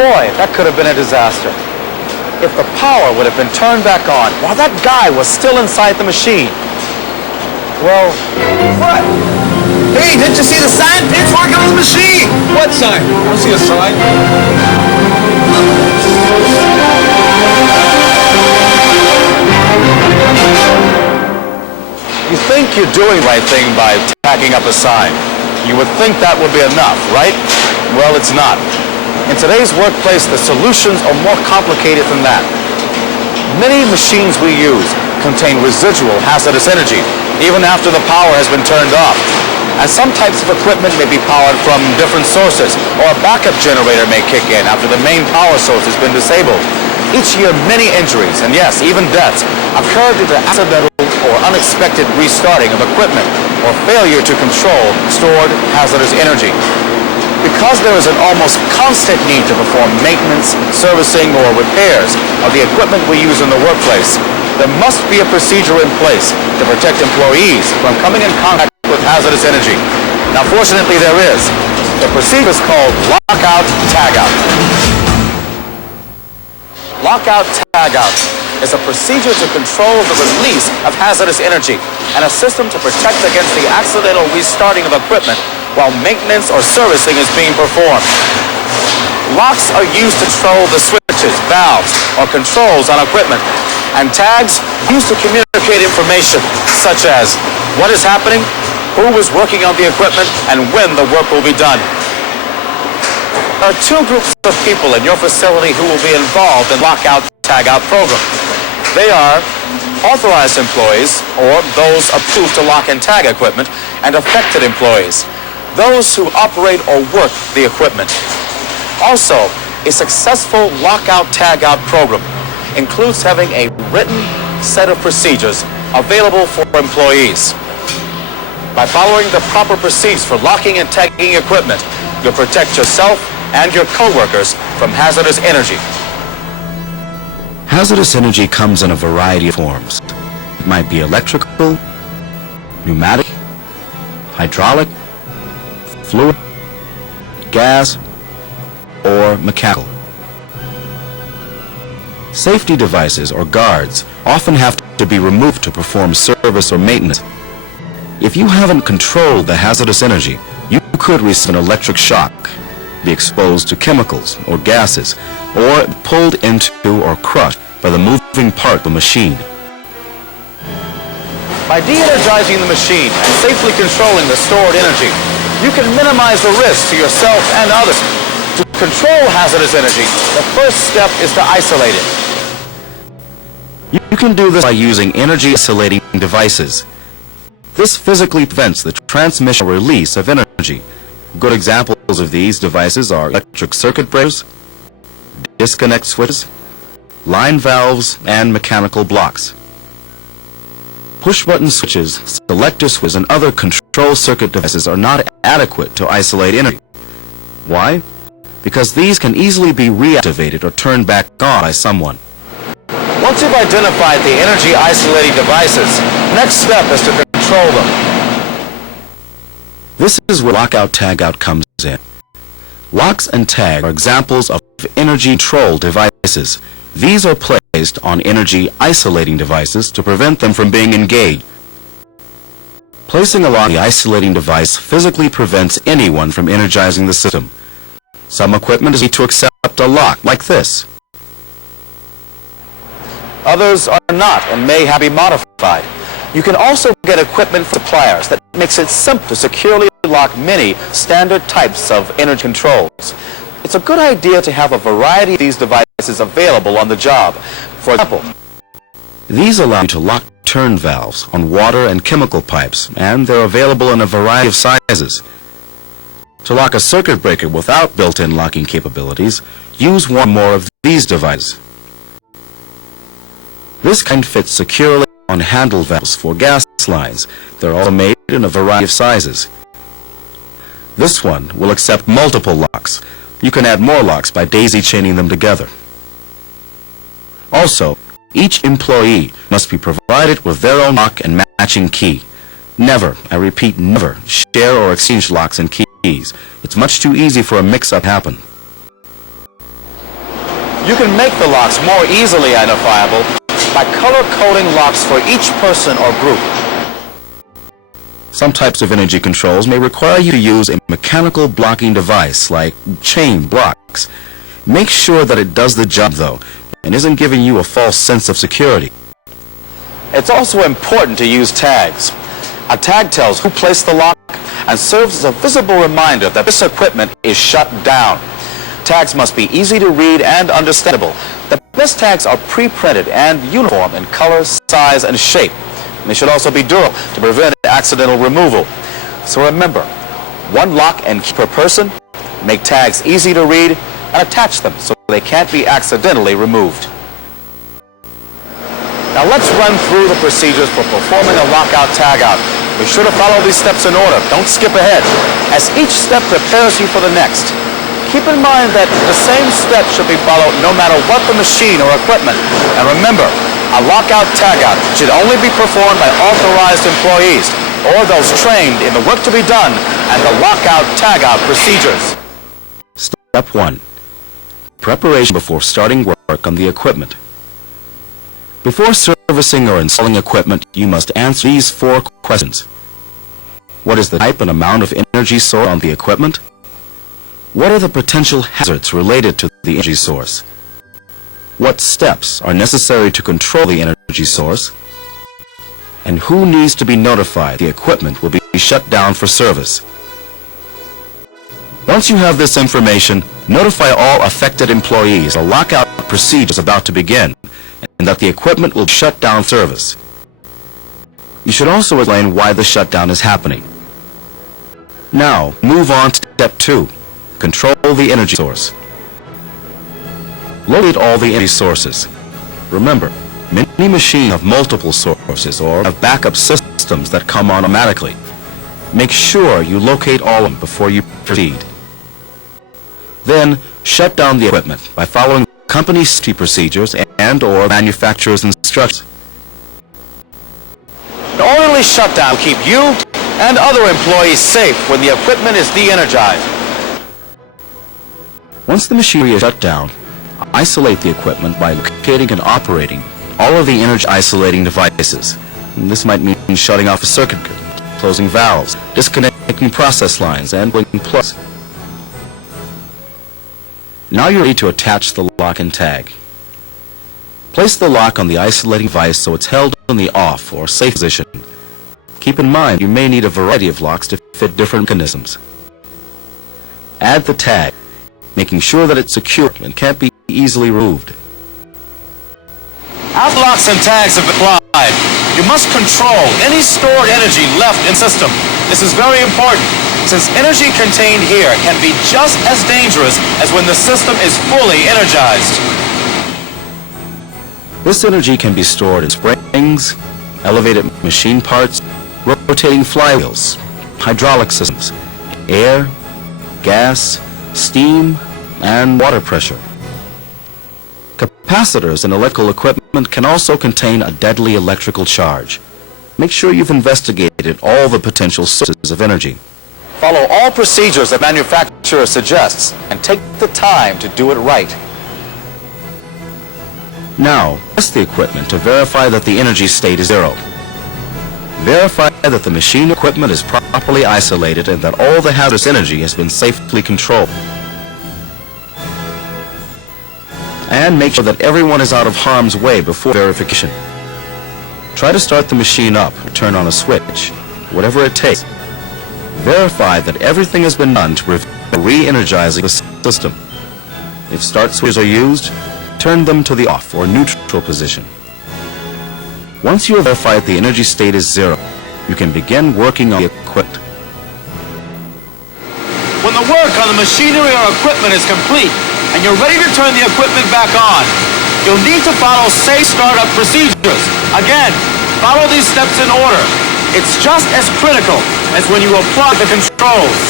Boy, that could have been a disaster. If the power would have been turned back on while that guy was still inside the machine. Well... What? Hey, didn't you see the sign? It's working on the machine! What sign? I don't see a sign. You think you're doing the right thing by tagging up a sign. You would think that would be enough, right? Well, it's not. In today's workplace, the solutions are more complicated than that. Many machines we use contain residual hazardous energy, even after the power has been turned off. And some types of equipment may be powered from different sources, or a backup generator may kick in after the main power source has been disabled. Each year, many injuries, and yes, even deaths, occur due to accidental or unexpected restarting of equipment or failure to control stored hazardous energy. Because there is an almost constant need to perform maintenance, servicing, or repairs of the equipment we use in the workplace, there must be a procedure in place to protect employees from coming in contact with hazardous energy. Now, fortunately, there is. The procedure is called lockout-tagout. Lockout-tagout is a procedure to control the release of hazardous energy and a system to protect against the accidental restarting of equipment while maintenance or servicing is being performed. Locks are used to control the switches, valves, or controls on equipment, and tags used to communicate information such as what is happening, who is working on the equipment, and when the work will be done. There are two groups of people in your facility who will be involved in lockout-tagout program. They are authorized employees, or those approved to lock and tag equipment, and affected employees, those who operate or work the equipment. Also, a successful lockout-tagout program includes having a written set of procedures available for employees. By following the proper procedures for locking and tagging equipment, you'll protect yourself and your co-workers from hazardous energy. Hazardous energy comes in a variety of forms. It might be electrical, pneumatic, hydraulic, fluid, gas, or mechanical. Safety devices or guards often have to be removed to perform service or maintenance. If you haven't controlled the hazardous energy, you could receive an electric shock, be exposed to chemicals or gases, or pulled into or crushed by the moving part of the machine. By de-energizing the machine and safely controlling the stored energy, you can minimize the risk to yourself and others. To control hazardous energy, the first step is to isolate it. You can do this by using energy-isolating devices. This physically prevents the transmission or release of energy. Good examples of these devices are electric circuit breakers, disconnect switches, line valves, and mechanical blocks. Push-button switches, selector switches, and other control circuit devices are not adequate to isolate energy. Why? Because these can easily be reactivated or turned back on by someone. Once you've identified the energy isolating devices, next step is to control them. This is where lockout tagout comes in. Locks and tags are examples of energy control devices. These are placed on energy isolating devices to prevent them from being engaged. Placing a lock on the isolating device physically prevents anyone from energizing the system. Some equipment is need to accept a lock like this. Others are not and may have to be modified. You can also get equipment from suppliers that makes it simple to securely lock many standard types of energy controls. It's a good idea to have a variety of these devices available on the job. For example, these allow you to lock turn valves on water and chemical pipes, and they're available in a variety of sizes. To lock a circuit breaker without built-in locking capabilities, use one or more of these devices. This kind fits securely on handle valves for gas lines. They're also made in a variety of sizes. This one will accept multiple locks. You can add more locks by daisy chaining them together. Also, each employee must be provided with their own lock and matching key. Never, I repeat, never share or exchange locks and keys. It's much too easy for a mix-up to happen. you can make the locks more easily identifiable by color-coding locks for each person or group. Some types of energy controls may require you to use a mechanical blocking device like chain blocks. Make sure that it does the job though and isn't giving you a false sense of security. It's also important to use tags. A tag tells who placed the lock and serves as a visible reminder that this equipment is shut down. Tags must be easy to read and understandable. The best tags are pre-printed and uniform in color, size, and shape. They should also be durable to prevent accidental removal. So remember, one lock and key per person. Make tags easy to read and attach them so they can't be accidentally removed. Now let's run through the procedures for performing a lockout tagout. Be sure to follow these steps in order. Don't skip ahead, as each step prepares you for the next. Keep in mind that the same step should be followed no matter what the machine or equipment. And remember, a lockout tagout should only be performed by authorized employees or those trained in the work to be done and the lockout tagout procedures. Step 1. Preparation before starting work on the equipment. Before servicing or installing equipment, you must answer these 4 questions. What is the type and amount of energy source on the equipment? What are the potential hazards related to the energy source? What steps are necessary to control the energy source? And who needs to be notified the equipment will be shut down for service? Once you have this information, notify all affected employees the lockout procedure is about to begin and that the equipment will shut down service. You should also explain why the shutdown is happening. Now, move on to step 2. Control the energy source. Locate all the energy sources. Remember, many machines have multiple sources or have backup systems that come on automatically. Make sure you locate all of them before you proceed. Then, shut down the equipment by following company safety procedures and/or manufacturer's instructions. An orderly shutdown will keep you and other employees safe when the equipment is de-energized. Once the machinery is shut down, isolate the equipment by locating and operating all of the energy isolating devices. And this might mean shutting off a circuit, closing valves, disconnecting process lines, and blinking plugs. Now you're ready to attach the lock and tag. Place the lock on the isolating device so it's held in the off or safe position. Keep in mind you may need a variety of locks to fit different mechanisms. Add the tag, making sure that it's secure and can't be easily removed. After locks and tags have been applied, you must control any stored energy left in the system. This is very important, since energy contained here can be just as dangerous as when the system is fully energized. This energy can be stored in springs, elevated machine parts, rotating flywheels, hydraulic systems, air, gas, steam, and water pressure. Capacitors in electrical equipment equipment can also contain a deadly electrical charge. Make sure you've investigated all the potential sources of energy. Follow all procedures that manufacturer suggests and take the time to do it right. Now, test the equipment to verify that the energy state is zero. Verify that the machine equipment is properly isolated and that all the hazardous energy has been safely controlled. And make sure that everyone is out of harm's way before verification. Try to start the machine up or turn on a switch, whatever it takes. Verify that everything has been done to re-energizing the system. If start switches are used, turn them to the off or neutral position. Once you have verified the energy state is zero, you can begin working on the equipment. When the work on the machinery or equipment is complete and you're ready to turn the equipment back on, you'll need to follow safe startup procedures. Again, follow these steps in order. It's just as critical as when you apply the controls.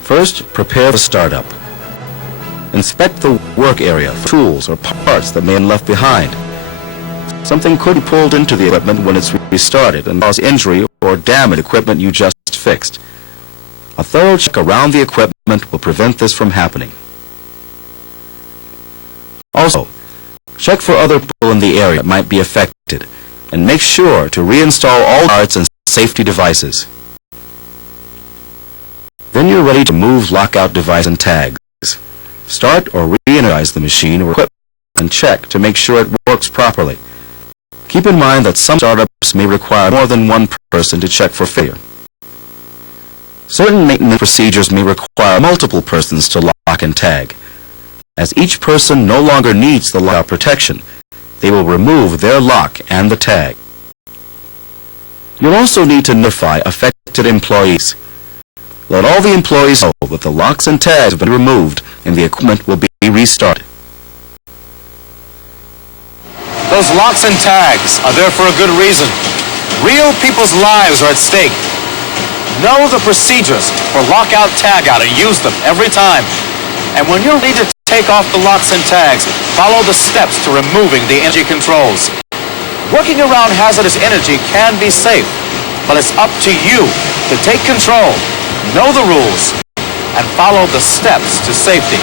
First, prepare the startup. Inspect the work area for tools or parts that may have been left behind. Something could be pulled into the equipment when it's restarted and cause injury or damage equipment you just fixed. A thorough check around the equipment will prevent this from happening. Also, check for other people in the area that might be affected and make sure to reinstall all parts and safety devices. Then you're ready to remove lockout device and tags. Start or re-energize the machine or equipment and check to make sure it works properly. Keep in mind that some startups may require more than one person to check for failure. Certain maintenance procedures may require multiple persons to lock and tag. As each person no longer needs the lockout protection, they will remove their lock and the tag. You'll also need to notify affected employees. Let all the employees know that the locks and tags have been removed and the equipment will be restarted. Those locks and tags are there for a good reason. Real people's lives are at stake. Know the procedures for lockout, tagout, and use them every time. And when you need to take off the locks and tags, follow the steps to removing the energy controls. Working around hazardous energy can be safe, but it's up to you to take control, know the rules, and follow the steps to safety.